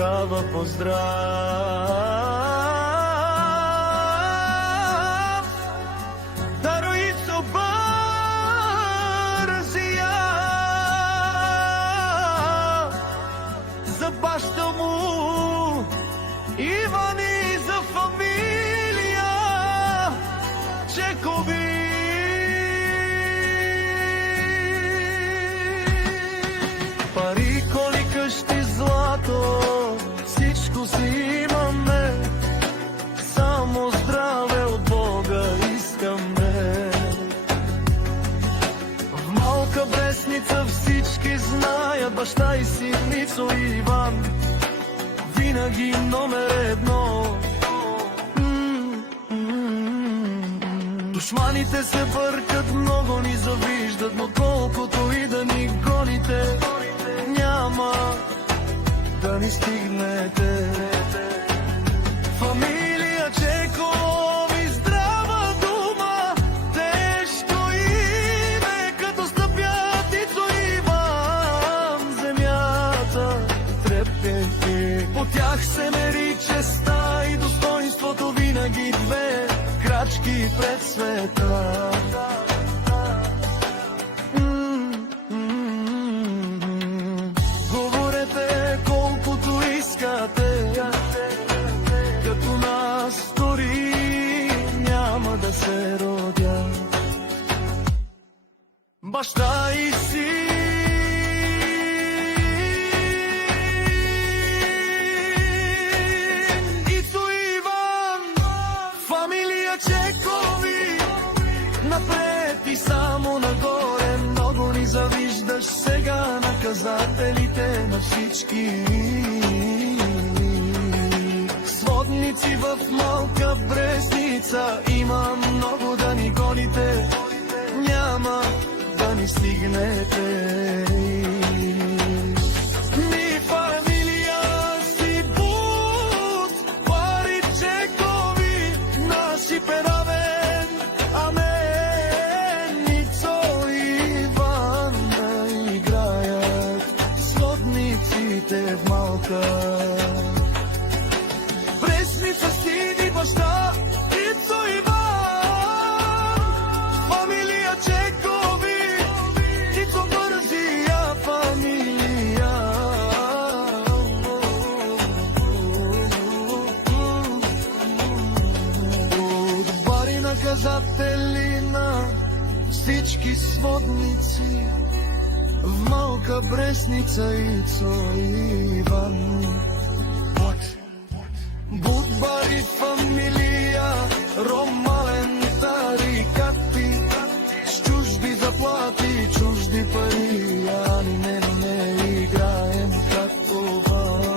такава поздрав. Дароицо бързия за баща му Иван и за фамилия Чекови. Пари, коли, къщи, злато, всичко си имаме, само здраве от Бога искаме. В Малка Брестница всички знаят баща и синица Иван, винаги номер едно. Душманите се бъркат, много ни завиждат, но колкото и да ни гоните, няма да ни стигнете. Фамилия Чекови, здрава дума, тежко име, като стъпят Ицо Иван, земята трепти. По тях се мери честа и достоинството, винаги две крачки пред света. Говорете колкото искате, като нас стори няма да се родя. Баща и син Ицо Иван, фамилия Чекови, напред и само нагоре, много ни завиждаш сега, наказателите на всички. Сводници в Малка Брестница, има много да ни гоните, няма да ни стигнете. Ми фамилия си Бут, пари Чекови, наши перавен, амен. Ицо Иван да играят сводниците в Малка Брестница, син и баща Ицо Иван, фамилия Чекови, Ицо бързия фамилия. Добари наказатели на всички сводници в Малка Брестница Ицо Иван. Будбари фамилия, ромален тарикати, с чужди заплати, чужди пари, ами не играем как това.